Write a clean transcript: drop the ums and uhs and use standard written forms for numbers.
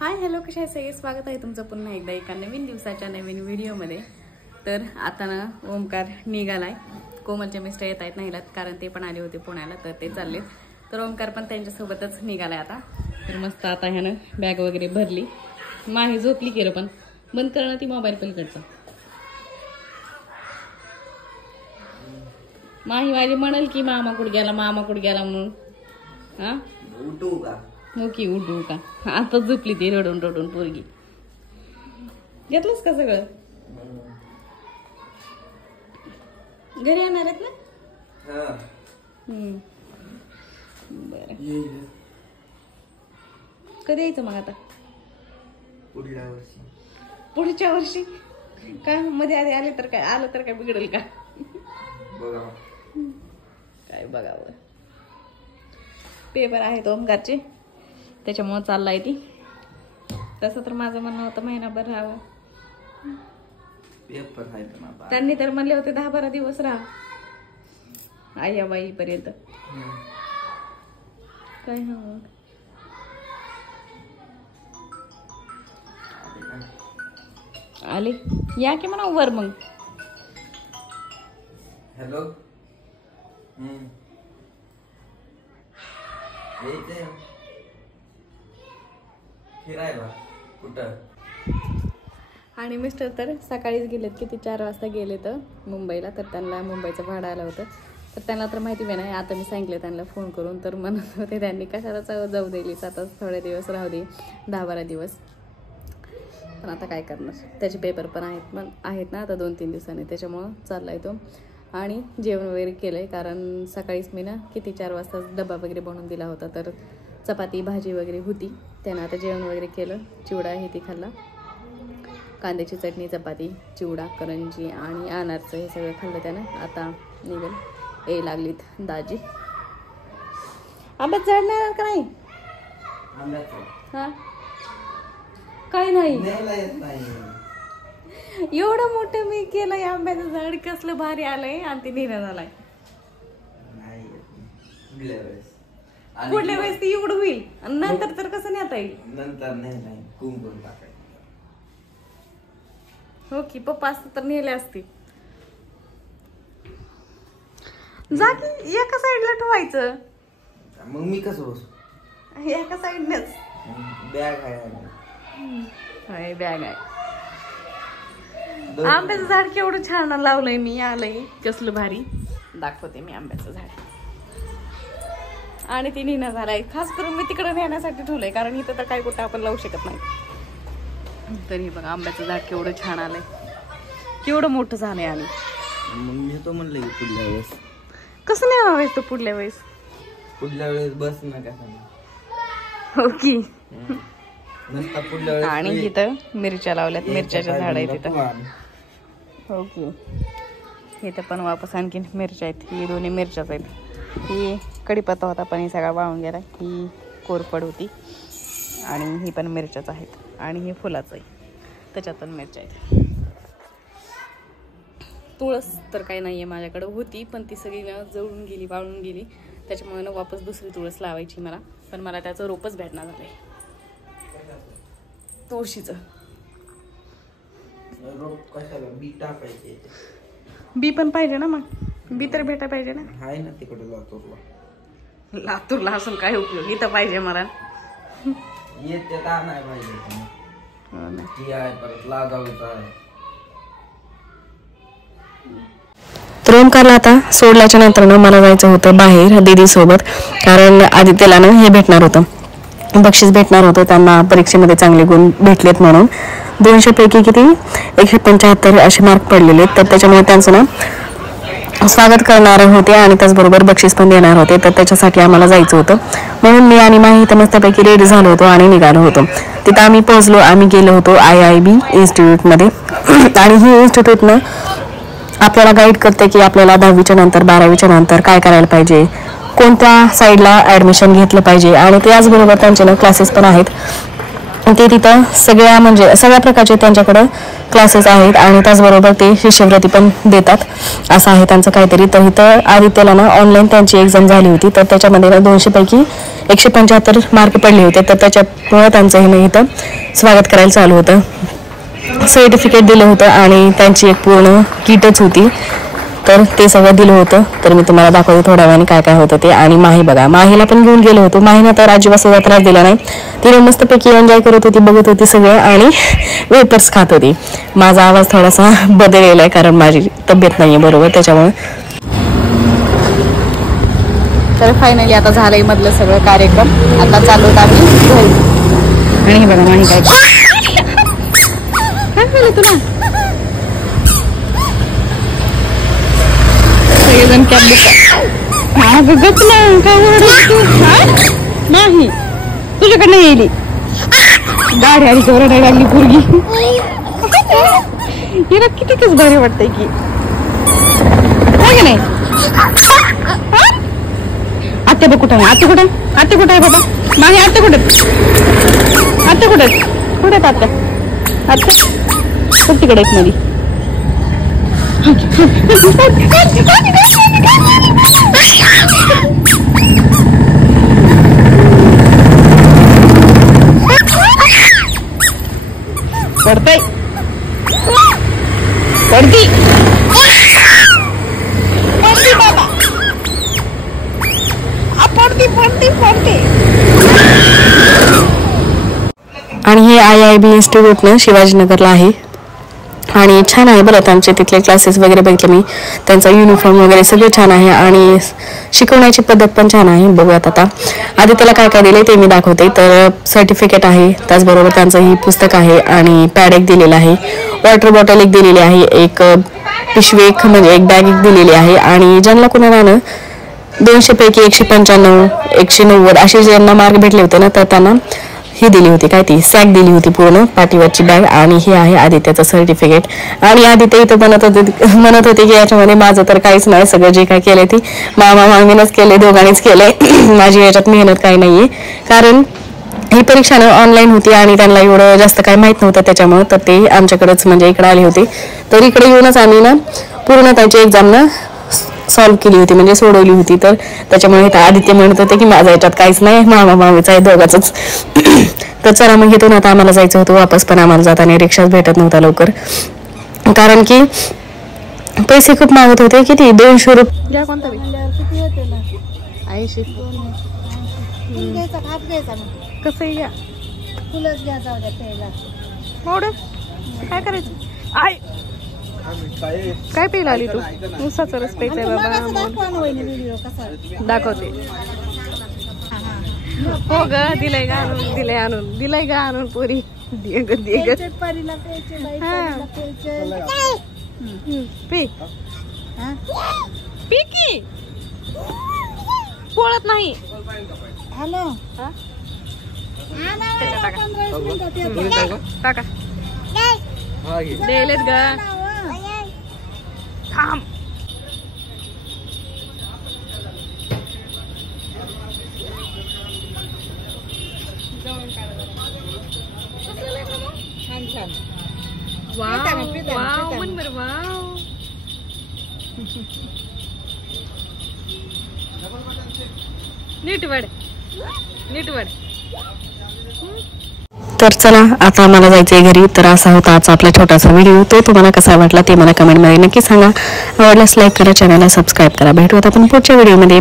Hi hello, कशा आहे सगळे? स्वागत आहे तुमचं पुन्हा एकदा एका नवीन दिवसाच्या नवीन व्हिडिओमध्ये. तर आता ना ओमकार निघालाय. कोमलचे मिस्टर येत आहेत नाहीलात, कारण ते पण आले होते पुण्याला, तर ते चाललेत. तर ओमकार पण त्यांच्यासोबतच निघालाय आता. तर मस्त आता ह्यानं बॅग वगैरे भरली. माही झोपली केलं, पण बंद करणं ती मोबाईल पलीकडचा. माही माझी म्हणाल की मामा कुठं गेला म्हणून. हा उठू का? मुकी उठू का? आता झोपली ती रडून रडून पोरगी. घेतलंस का सगळं? घरी येणार आहेत ना? बर, कधी यायचं मग आता? पुढच्या वर्षी. काय मध्ये आधी आले तर काय, आलं तर काय बिघडेल का? काय बघावं. पेपर आहेत ओमकारचे, त्याच्यामुळे चाललाय ती. तसं तर माझं म्हणणं होतं महिनाभर राहावं. पेपर आहे त्यांनी तर म्हणले होते 10-12 दिवस राहा आया बाई पर्यंत. काय हवं आले या की म्हणा वर मग. हॅलो. फिरायला कुठं? आणि मिस्टर तर सकाळीच गेलेत, किती 4 वाजता गेले तर मुंबईला. तर त्यांना मुंबईचं भाडं आलं होतं, तर त्यांना तर माहिती बी नाही. आता मी सांगितलं त्यांना फोन करून, तर म्हणत होते त्यांनी कशाला जाऊ द्यायलीच, आता थोडे दिवस राहू दे, 10-12 दिवस. पण आता काय करणार, त्याचे पेपर पण आहेत ना आता 2-3 दिवसांनी, त्याच्यामुळं चाललाय तो. आणि जेवण वगैरे केलं आहे, कारण सकाळीच मी ना किती 4 वाजता डबा वगैरे बनवून दिला होता, तर चपाती भाजी वगैरे होती. त्यानं आता जेवण वगैरे केलं. चिवडा हे ती खाल्ला, कांद्याची चटणी, चपाती, चिवडा, करंजी आणि अनारचं हे सगळं खाल्लं त्यानं. आता निघेल. ये लागलीत दाजी. आंब्यात चढणार का नाही? हा काय नाही, एवढं मोठं मी केलंय आंब्याचं झाड, कसलं भारी आलंय. आणि ते निघून आलाय. पुढल्या वेळेस ती एवढं होईल, आणि नंतर तर कसं नेता येईल? नंतर नाही कुंकून टाकायचं. हो की, पप्पा असत तर नेले असते. जा की एका साईडला ठेवायचं. मग मी कसं बसू? एका साईडनेच. बॅग आहे, बॅग आहे. आंब्याचं झाड केवढं छान लावलंय मी, आलंय कसलं भारी. दाखवते मी आंब्याचं झाड. आणि ती निना झालाय, खास करून मी तिकडे नेण्यासाठी ठेवलंय, कारण इथं तर काय कुठं आपण लावू शकत नाही. तरी बघा आंब्याचं झाड केवढं छान आलंय, केवढं मोठं झालंय. आणि मग मी तो म्हणलं पुढल्या वेळेस कसं नाही हवायच तो पुढल्या वेळेस. पुढल्या वेळेस बस ना का? हो की. नसता पुढल्या वेळेस. आणि इथं मिरच्या लावल्यात, मिरच्याच्या झाड आहेत तिथं. हो की. इथं पण वापस आणखीन मिरच्या आहेत. ही दोन्ही मिरच्याच आहेत. ही कढीपत्ता होता, पण ही सगळा वाळून गेला. ही कोरफड होती, आणि ही पण मिरच्याच आहेत. आणि हे फुलाचं आहे, त्याच्यात पण मिरच्या आहेत. तुळस तर काही नाही आहे माझ्याकडे, होती पण ती सगळी जळून गेली, वाळून गेली. त्याच्यामुळे वापस दुसरी तुळस लावायची मला, पण मला त्याचं रोपच भेटणार झालंय तुळशीचं. रोप कशाला? बी टाकायचे. बी पण पाहिजे ना, मग बी तर भेटा पाहिजे ना. आहे ना तिकडे लातूरला असून काय उपयोग, इथं पाहिजे मला. येते का नाही पाहिजे? आहे परत लागावचं आहे. तर ओमकारला आता सोडल्याच्या नंतर ना मला जायचं होतं बाहेर दीदी सोबत, कारण आदित्यला ना हे भेटणार होतं, बक्षीस भेटणार होतं. त्यांना परीक्षेमध्ये चांगले गुण भेटलेत म्हणून. 200 पैकी किती 175 असे मार्क पडलेले, तर त्याच्यामुळे त्यांचं ना स्वागत करणार होते आणि त्याचबरोबर बक्षीस पण देणार होते. तर त्याच्यासाठी आम्हाला जायचं होतं, म्हणून मी आणि माही तर मस्तपैकी रेडी झालो होतो आणि निघालो होतो. तिथं आम्ही पोहोचलो. आम्ही गेलो होतो IIB इन्स्टिट्यूटमध्ये. आणि ही इन्स्टिट्यूटनं आपल्याला गाईड करते की आपल्याला 10वीच्या नंतर 12वीच्या नंतर काय करायला पाहिजे, कोणत्या साईडला ॲडमिशन घेतलं पाहिजे. आणि त्याचबरोबर त्यांचे ना क्लासेस पण आहेत. ते तिथं सगळ्या प्रकारचे त्यांच्याकडं क्लासेस आहेत, आणि त्याचबरोबर ते शिष्यवृत्ती पण देतात, असं आहे त्यांचं काहीतरी. तर इथं आदित्यला ना ऑनलाईन त्यांची एक्झाम झाली होती, तर त्याच्यामध्ये ना 200 पैकी 175 मार्क पडले होते, तर त्याच्यामुळे त्यांचं हे इथं स्वागत करायला चालू होतं. सर्टिफिकेट दिलं होतं आणि त्यांची एक पूर्ण किटच होती, तर ते सगळं दिलं होतं. तर मी तुम्हाला दाखवते थोड्या वेळाने काय काय होतं ते. आणि माही बघा, माहीला पण घेऊन गेलो होतो. माहीने तर अजिबात त्रास दिला नाही, तिने मस्तपैकी एन्जॉय करत होती, बघत होती सगळे आणि वेपर्स खात होती. माझा आवाज थोडासा बदललेला आहे कारण माझी तब्येत नाही आहे बरोबर, त्याच्यामुळे. तर फायनली आता झालंय मधलं सगळं कार्यक्रम. आता चालू होत आम्ही घरी. आणि हे बघा माही काय झालं तुला, सगळेजण कॅब बुक नाही तुझ्याकडनं येईल गाडी आणि ओरडायला लागली पोरगी. हिला कितीच भारी वाटतंय की नाही. आत्या बघ कुठं आहे, आत्या कुठे आत्या कुठे आहे बाबा, नाही आत्या कुठे आत्या कुठे कुठे आहेत आत्या, आत्या खूप तिकडे आहेत मध्ये. पडतय पडती पडती बाबा, पडती पडती पडती. आणि हे IIB इन्स्टिट्यूट ना शिवाजीनगरला आहे आणि छान आहे बरं. त्यांचे तिथले क्लासेस वगैरे बघितले मी, त्यांचा युनिफॉर्म वगैरे सगळे छान आहे आणि शिकवण्याची पद्धत पण छान आहे. बघूयात आता आधी त्याला काय काय दिले ते मी दाखवते. तर सर्टिफिकेट आहे, त्याचबरोबर त्यांचं ही पुस्तक आहे आणि पॅड एक दिलेला आहे, वॉटर बॉटल एक दिलेली आहे, एक पिशवी एक म्हणजे एक बॅग एक दिलेली आहे. आणि ज्यांना कुणाला ना 200 पैकी 195 190 असे ज्यांना मार्क भेटले होते ना, तर त्यांना ही दिली होती, काय ती सॅक दिली होती पूर्ण पाठीवरची बॅग. आणि हे आहे आदित्याचं सर्टिफिकेट. आणि आदित्य इथं म्हणत होते की याच्यामध्ये माझं तर काहीच नाही, सगळं जे काय केलंय ती मामीनच केले, दोघांनीच केलंय. माझी याच्यात मेहनत काही नाहीये, कारण ही परीक्षा ना ऑनलाईन होती आणि त्यांना एवढं जास्त काही माहित नव्हतं, त्याच्यामुळे तर ते आमच्याकडेच म्हणजे इकडे आले होते. तर इकडे येऊनच आम्ही ना पूर्ण त्यांची एक्झाम ना सॉल्व्ह केली होती, म्हणजे सोडवली होती. तर त्याच्यामुळे आदित्य म्हणत होते की माझ्या याच्यात काहीच नाही, मामीचं आहे दोघांचंच. तर चला मग इथून आता आम्हाला जायचं होतं वापस, पण आम्हाला जाताना रिक्षाच भेटत नव्हता लवकर, कारण की पैसे खूप मागत होते. किती 200 रुपये घ्या, कोणता 80 कसं घ्या, फुलच घ्या, जाऊ द्या प्यायला. काय करायचं आय, काय प्यायला आली तू? ऊसाचा रस प्यायचा बाबा, दाखवते. हो ग, दिलंय का आणून, दिलंय आणून, दिलंय का आणून पोरी, पे पी की पोळत नाही. हॅलो टाका द्यायलेत ग, थांब. वाव मन बर, वाव. नीट वड, नीट वड. तर चला आता आम्हाला जायचंय घरी. तर असा होता आजचा आपला छोटासा व्हिडिओ. तो तुम्हाला कसा वाटला ते मला कमेंटमध्ये नक्की सांगा. आवडल्यास लाईक करा, चॅनलला सबस्क्राईब करा. भेटूयात आपण पुढच्या व्हिडिओमध्ये.